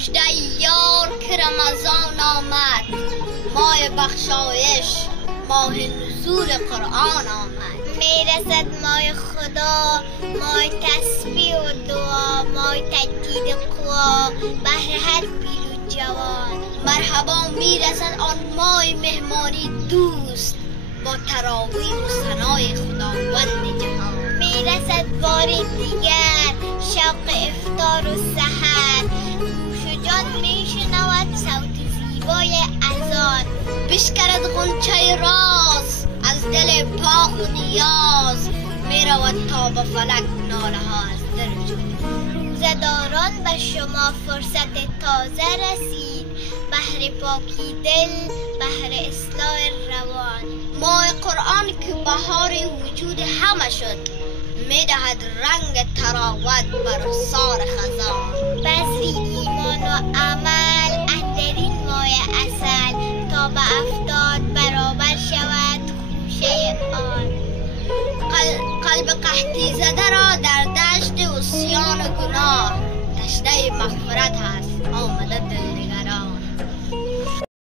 18 یار که رمضان آمد، ماه بخشایش، ماه نزول قرآن آمد. میرسد ماه خدا، ماه تسبیح و دعا، ماه تجدید قوا بهر هر پیر و جوان. مرحبا میرسد آن ماه مهمانی دوست، با تراویح و ثنای خداوند جهان. میرسد بار دیگر شوق افطار و سحر، گوش و جان میشنود صوت زیبای اذان. بشکرد غنچه راز از دل پاک و نیاز، میرود تا به فلک ناله ها از دل جان. روزداران به شما فرصت تازه رسید، بهر پاکی دل، بهر اصلاح روان. ماه قرآن که بهار وجود همه شد، میدهد رنگ تراوت بر رخسار خزان. بذری ایمان و عمل اندرین ماه عسل، تا به 70 برابر شود خوشه آن. قلب قحطی زده را در دشت عصیان گناه، دشته مغفرت هست آمده دل